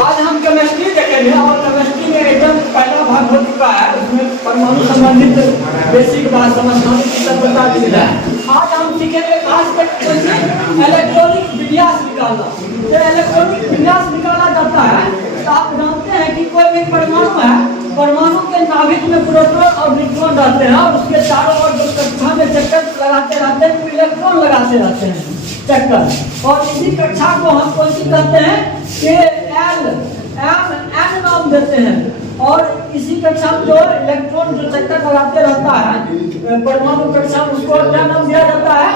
आज हम केमिस्ट्री देखेंगे और केमिस्ट्री में एकदम पहला भाग हो चुका है। उसमें परमाणु संबंधित बेसिक बात समझना सब बता दी है। आज हम सीखेंगे खास करके इलेक्ट्रॉनिक विन्यास निकालना। जो इलेक्ट्रॉनिक विन्यास निकाला जाता है तो आप जानते हैं कि कोई भी परमाणु है, परमाणु के नाभिक में प्रोटॉन और न्यूट्रॉन रहते हैं और उसके चारों ओर जो कक्षा में चक्कर लगाते रहते हैं तो इलेक्ट्रॉन लगाते रहते हैं चक्कर। और इसी कक्षा को हम कौन सी कहते हैं कि एल एम एन नाम देते हैं। और इसी कक्षा में जो इलेक्ट्रॉन जो चक्कर लगाते रहता है परमाणु कक्षा में उसको क्या नाम दिया जाता है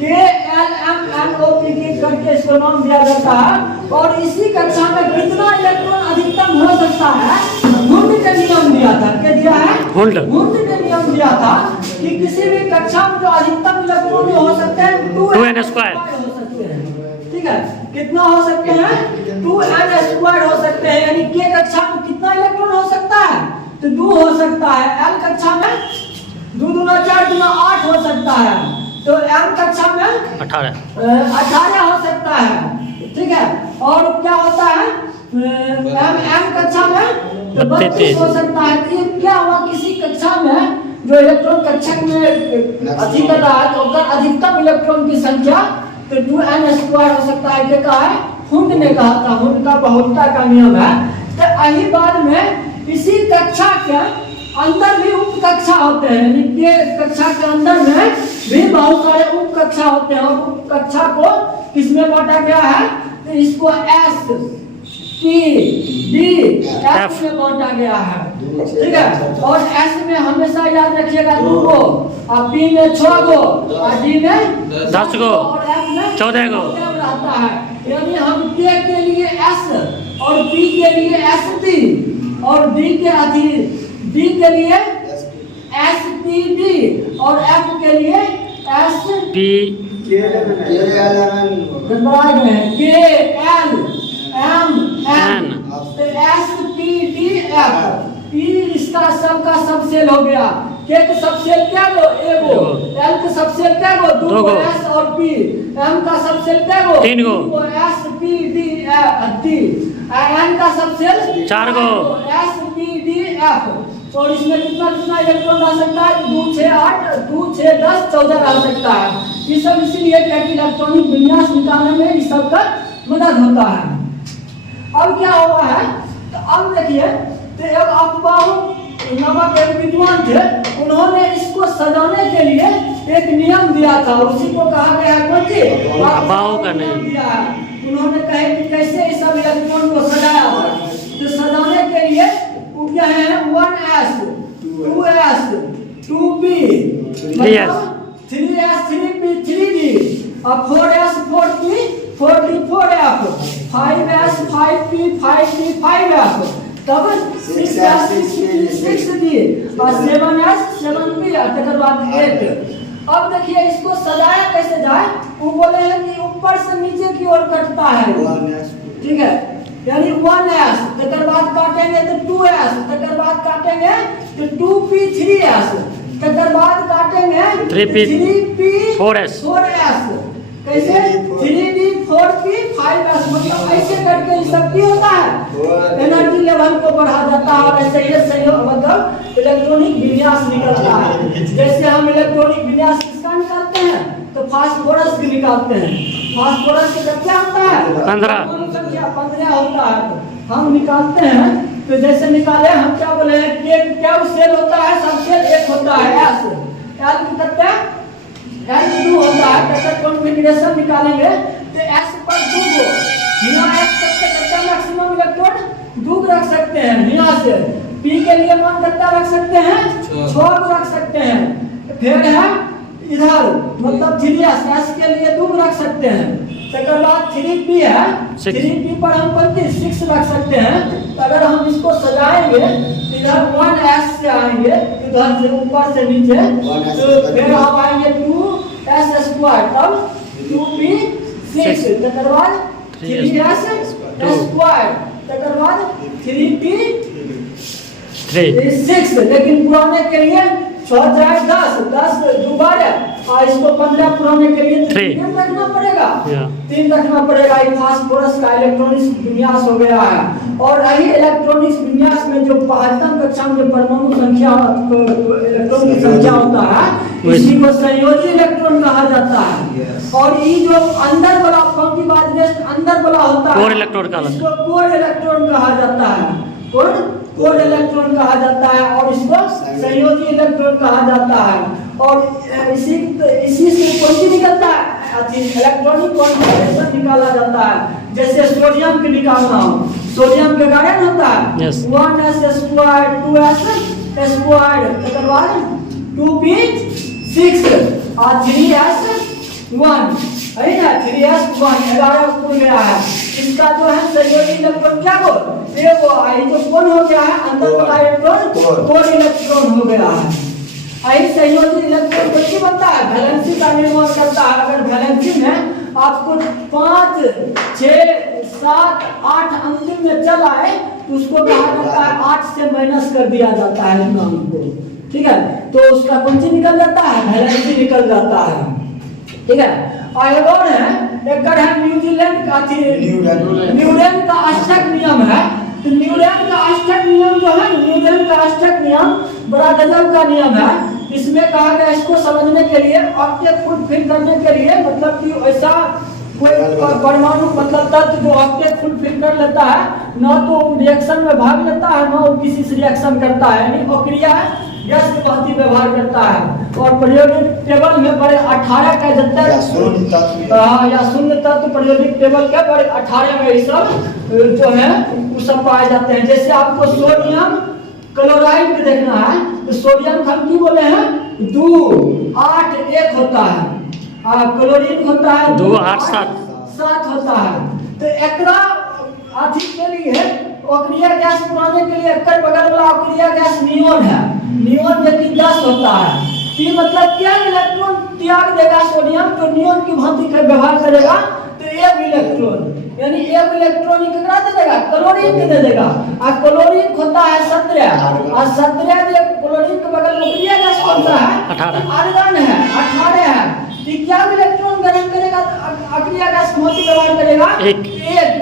कि L M N O P करके इसको नाम दिया जाता है। और इसी कक्षा में कितना इलेक्ट्रॉन अधिकतम हो सकता है हुंड का नियम दिया था। क्या दिया है? हुंड का नियम दिया था कि किसी भी कक्षा में जो अधिकतम इलेक्ट्रॉन जो हो सकते हैं 2n² हो सकते हैं। ठीक है, कितना हो सकते हैं? 2n² हो सकते हैं। यानी के कक्षा में कितना इलेक्ट्रॉन हो सकता है तो 2 हो सकता है। एल कक्षा में 2 दूना 4 दूना 8 हो सकता है। तो एम कक्षा में 18 हो सकता है। ठीक है, और क्या होता है एम कक्षा में 32 हो सकता है। ये क्या हुआ किसी कक्षा में जो इलेक्ट्रॉन कक्षा में अधिक कर रहा है तो अगर अधिकतम इलेक्ट्रॉन की संख्या तो 2n² हो सकता है। क्या कहा है? हुंड ने कहा था। हुंड का बहुलता का नियम है। तो यही बाद में इसी कक्षा के अंदर भी उप कक्षा होते हैं। यानी के कक्षा के अंदर में भी बहुत सारे उप कक्षा होते हैं और उप कक्षा को किसमें बांटा गया है तो इसको एस पी डी एफ में बांटा गया है। ठीक है, और एस में हमेशा याद रखिएगा 2 गो और पी में 6 गो और डी में 10 गो और एफ में 14 गो रहता है। यानी हम के लिए एस और पी के लिए एस पी और डी के लिए एस पी डी और एफ के लिए एस पी के L M N S P D F. P इसका सबका सबसेल हो गया। के का सबसेल क्या गो? एगो। एल का सबसेल क्या गो? 2 गो। एस और पी। एम का सबसेल क्या गो? 3 गो। S P D F D. N का सबसेल 4 गो। S P D F. और इसमें कितना इलेक्ट्रॉन रह सकता है? 2 6 8 2 6 10 14 रह सकता है। ये सब इसीलिए इलेक्ट्रॉनिक विन्यास निकालने में इस सब का मदद होता है। अब क्या हुआ है तो अब देखिए तो एक अफवाह नामक एक विद्वान थे। उन्होंने इसको सजाने के लिए एक नियम दिया था। उसी को कहा गया है कौन सी अफवाहों का नियम दिया है। उन्होंने कहा कि कैसे इस सब इलेक्ट्रॉन को सजाया जाए। तो सजाने के लिए क्या है 1s 2s 2p 3s 3p 3d और 4s 4p 4d 4f 5s 5p 5d 5f तब 6s 6d और 7s 7p तक बाद 8। अब देखिए इसको सजाया कैसे जाए। वो बोले हैं कि ऊपर से नीचे की ओर कटता है। ठीक है, यानी 1s तक बाद काटेंगे तो 2s तक बाद काटेंगे तो 2p 3s तक बाद काटेंगे 3p 4s कैसे 3d 4p 5s। मतलब ऐसे करके ये सब की होता है एनर्जी लेवल को बढ़ा जाता है। और ऐसे ये सही मतलब इलेक्ट्रॉनिक विन्यास निकलता है। जैसे हम इलेक्ट्रॉनिक विन्यास किसका निकालते हैं तो फास्फोरस भी निकालते हैं। फास्फोरस का क्या होता है 15 होता है। हम निकालते हैं तो जैसे निकाले हम क्या बोले हैं क्या सेल होता है सबसेल 1 होता है एस एल की कितना एल 2 होता है। कैसे कॉन्फ़िगरेशन निकालेंगे तो एस पर 2 गो यहाँ एस तक कितना मैक्सिमम इलेक्ट्रॉन 2 रख सकते हैं। यहाँ से पी के लिए मान कितना रख सकते हैं 6 रख सकते हैं। फिर है इधर मतलब 3s के लिए 2 रख सकते हैं। तकर बाद 3p है 3p पर हम 6 रख सकते हैं। तो अगर हम इसको सजाएंगे इधर 1s से आएंगे इधर से ऊपर से नीचे तो फिर हम आएंगे 2s² तब 2p 6 तकर बाद 3s² तकर बाद 3p 6। लेकिन पुराने के लिए 6 4 10 10 2 12 और इसको 15 पुराने के लिए 3 3 रखना पड़ेगा, Yeah. 3 रखना पड़ेगा। ये फास्फोरस का इलेक्ट्रॉनिक्स विन्यास हो गया है। और यही इलेक्ट्रॉनिक्स विन्यास में जो 5वीं कक्षा में जो परमाणु संख्या इलेक्ट्रॉन की संख्या होता है, इसी को संयोजी इलेक्ट्रॉन कहा जाता है। और ये जो अंदर वाला अंदर वाला होता है, कोर इलेक्ट्रॉन कहलाता है। इसको कोर इलेक्ट्रॉन कहा जाता है। कोर इलेक्ट्रॉन कहा जाता है और इसको संयोजी इलेक्ट्रॉन कहा जाता है। और इसी से कौन सी निकलता है, इलेक्ट्रॉनिक कॉन्फिगरेशन निकाला जाता है। जैसे सोडियम के निकालना हो, सोडियम के कारण होता है Yes. 1s square 2s square, उसके बाद 2p6 और 3s1 है ना, 3s1 11 खुल गया है। इसका जो है संयोजी इलेक्ट्रॉन क्या हो, ये जो कौन हो गया है, अंदर वाला इलेक्ट्रॉन कोर इलेक्ट्रॉन हो गया है। यही संयोजी इलेक्ट्रॉन कैसे बनता है, वैलेंसी का निर्माण करता है। अगर वैलेंसी में आपको 5, 6, 7, 8 अंतिम में चल आए तो उसको कहा जाता है 8 से माइनस कर दिया जाता है इलेक्ट्रॉन को, ठीक है। तो उसका कौन सी निकल जाता है, वैलेंसी निकल जाता है, ठीक है। और एक और है, एक है न्यूजीलैंड का न्यूटन का अष्टक नियम है। तो न्यूटन का अष्टक नियम जो है, न्यूटन का अष्टक नियम बड़ा गजब का नियम है। इसमें कहा गया, इसको समझने के लिए, ऑक्टेट फुलफिल करने के लिए, मतलब कि ऐसा कोई परमाणु मतलब तत्व जो ऑक्टेट फुलफिल कर लेता है, ना तो रिएक्शन में भाग लेता है, ना वो किसी से रिएक्शन करता है, यानी वो क्रिया गैस के भांति व्यवहार करता है। और परियोगिक टेबल में बड़े 18 का जितना या शून्य तत्व परियोगिक टेबल के बड़े 18 में ये सब जो है वो सब पाए जाते हैं। जैसे आपको सोडियम क्लोराइड में देखना है, तो सोडियम हम की बोले हैं 2, 8, 1 होता है, क्लोरीन होता है 2, 8, 7 होता है। तो एकरा अथी के लिए अक्रिया गैस बनाने के लिए एकर बगल वाला अक्रिया गैस नियोन है, नियोन जो कि 10 होता है। ये मतलब क्या, इलेक्ट्रॉन त्याग देगा सोडियम, जो नियोन की भांति का व्यवहार करेगा, तो एक इलेक्ट्रॉन, यानी एक इलेक्ट्रॉन कितना दे देगा, क्लोरीन के दे देगा। और क्लोरीन होता है 17, और 17 जो क्लोरीन के बगल में अक्रिया गैस होता है आर्गन है 18 है। क्या इलेक्ट्रॉन ग्रहण करेगा, अक्रिया गैस भांति व्यवहार करेगा एक।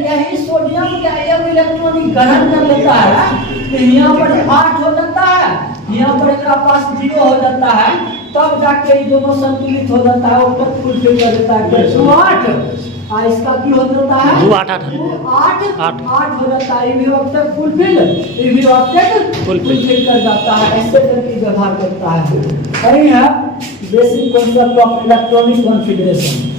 यही सोडियम का एक इलेक्ट्रॉन ग्रहण कर लेता है, तो यहाँ पर 8 हो जाता है, यहाँ पर एक पास 0 हो जाता है, तब जाके ये दोनों संतुलित हो जाता है, ऊपर फुलफिल कर देता है 2, 8। इसका की हो जाता है 2, 8, 8 हो जाता है। ये भी ऑक्टेट फुलफिल, ये भी ऑक्टेट फुलफिल कर जाता है, ऐसे करके व्यवहार करता है। यही है basic concept of electronic configuration.